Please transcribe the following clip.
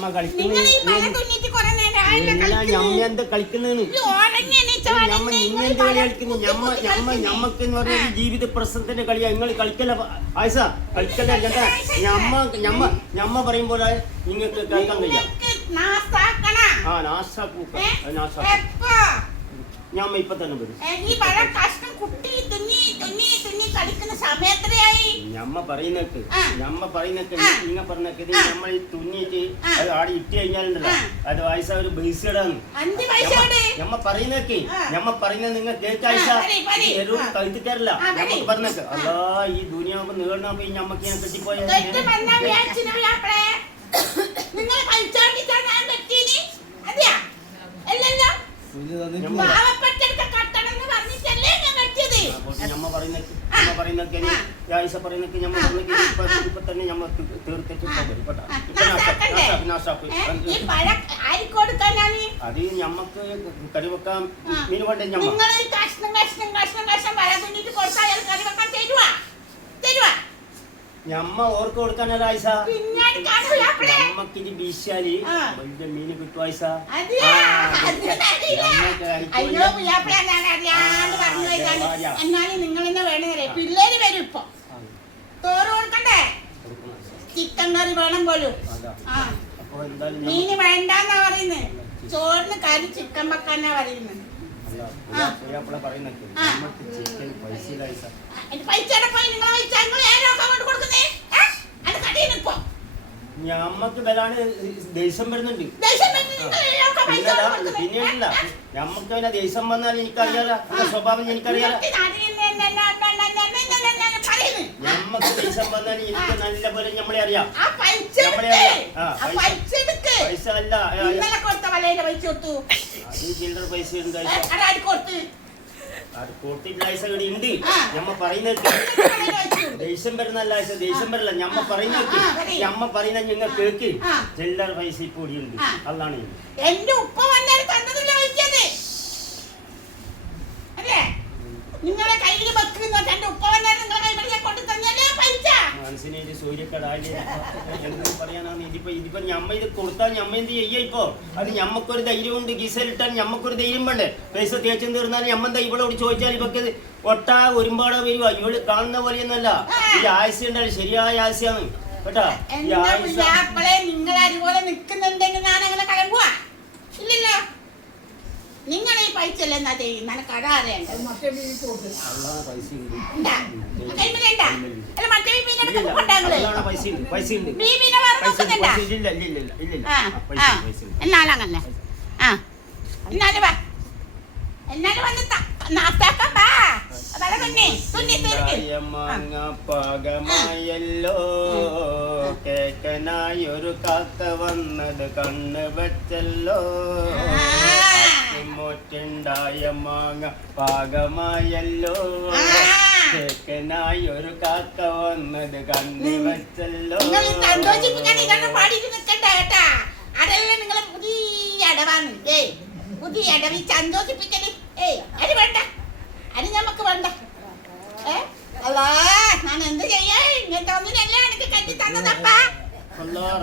ഞമ്മ കളിക്കുന്ന എന്താ കളിക്കുന്നതാണ് ഞമ്മ ഇങ്ങനത്തെ കളി കളിക്കുന്നു ഞമ്മക്ക് എന്ന് പറഞ്ഞ ജീവിത പ്രശ്നത്തിന്റെ കളിയാ നിങ്ങൾ കളിക്കല ആയിഷ കളിക്കല ഞമ്മ പറയുമ്പോൾ നിങ്ങൾക്ക് കേൾക്കാൻ കഴിയാം ഞമ്മ ഇപ്പൊ തന്നെ വരും ഞമ്മ പറയുന്നേക്ക് ഇങ്ങ പറഞ്ഞേക്ക് നമ്മൾ തുന്നിയിട്ട് അത് ആടി ഇട്ട് കഴിഞ്ഞാലുണ്ടല്ലോ അത് ആയിഷ ഒരു ബൈസേടാണ് ഞമ്മ പറയുന്നത് നിങ്ങൾ കേൾക്കായിഷ കഴുത്തിക്കാറില്ല ഞമ്മക്ക് പറഞ്ഞേക്ക് അല്ലാ ഈ ദുനിയാവുമ്പോ നീളണപ്പോ ഈ ഞമ്മക്ക് ഞാൻ കെട്ടിപ്പോയ ഞമ്മ പറയുന്നൊക്കെ ആയിഷ പറയുന്നൊക്കെ ഞമ്മ ഇപ്പൊ തന്നെ ഞമ്മ തീർത്തിട്ട് അത് ഞമ്മക്ക് കറി വെക്കാൻ മീൻ വേണ്ടേ ഞമ്മ ഓർക്ക് കൊടുക്കാനല്ല ആയിഷ ഞമ്മക്ക് ഇത് വീശാല് വലിയ മീന് കിട്ടും ആയിഷ എന്നാലും നിങ്ങൾ തന്നെ വേണേ പിള്ളേര് വരും ഇപ്പൊ തോറ് കൊടുക്കണ്ടേ ചിക്കൻ കറി വേണം പോലും മീന് വേണ്ടെന്നാ പറയുന്നത് ചോറിന് കറി ചിക്കൻ വെക്കാനാ പറയുന്നത് ഞമ്മക്ക് ബലാണ് ദേഷ്യം വരുന്നുണ്ട് പിന്നെയല്ല ഞമ്മക്ക് പിന്നെ ദേഷ്യം വന്നാൽ എനിക്കറിയാലോ സ്വഭാവം എനിക്കറിയാലോ ഞമ്മക്ക് ദേഷ്യം വന്നാൽ എനിക്ക് നല്ല പോലെ നമ്മളെ അറിയാം പൈസ അല്ല അത് ചില്ലറ പൈസ ഉണ്ട് അത് കൊടുത്തിട്ടുള്ള പൈസ ഇവിടെ ഉണ്ട് ഞമ്മ പറയുന്നത് ദേഷ്യം വരുന്നല്ല ദേഷ്യം വരില്ല ഞമ്മ പറയുന്ന നിങ്ങൾ കേക്ക് ചില്ലറ പൈസ ഇപ്പൊ ഉണ്ട് അതാണ് എന്റെ ഉപ്പ നിങ്ങളെ കയ്യിൽ വെക്കുന്ന എന്റെ ഉപ്പ കൊണ്ട് തന്നല്ലേ പൈസ മനസ്സിനെ സൂര്യക്കടായി എന്ത് പറയാനാണ് ഇതിപ്പോ ഞമ്മ ഇത് കൊടുത്താൽ ഞമ്മ എന്ത് ചെയ്യാ ഇപ്പൊ അത് ഞമ്മക്കൊരു ധൈര്യം ഉണ്ട് ഗീസലിട്ടാൽ ഞമ്മക്കൊരു ധൈര്യം വേണ്ടേ പൈസ തേച്ചും തീർന്നാൽ ഞമ്മന്താ ഇവളോട് ചോദിച്ചാൽ ഇവക്ക് ഒട്ടാ ഒരുപാട് വരുക ഇവള് കാണുന്ന പോലെയൊന്നല്ല ഈ ആയുസ് ഉണ്ടാവും ശരിയായ ആയുസാണ് കേട്ടാ നിങ്ങൾ അതുപോലെ നിൽക്കുന്നുണ്ടെങ്കിൽ ഞാൻ അങ്ങനെ കളമ്പുവാ ഇല്ലല്ലോ നിങ്ങൾ ഈ പൈസ അല്ലേ എന്നാ ചെയ്യും നിനക്ക് അതാറേണ്ട എന്നാലങ്ങനെ എന്നാലും പാകമായല്ലോ കേക്കനായൊരു കാക്ക വന്നത് കണ്ണ് വെച്ചല്ലോ മോറ്റുണ്ടായ മാങ്ങ പാകമായല്ലോ കേക്കനായൊരു കാക്ക വന്നത് കണ്ണ് വെച്ചല്ലോ പുതിയ അടവി സന്തോഷിപ്പിക്കല് അത് വേണ്ട അത് നമുക്ക് വേണ്ട അല്ലാ ഞാൻ എന്ത് ചെയ്യാ ഇങ്ങനത്തെ ഒന്നിനല്ല എനിക്ക് കെട്ടി തന്നതപ്പാ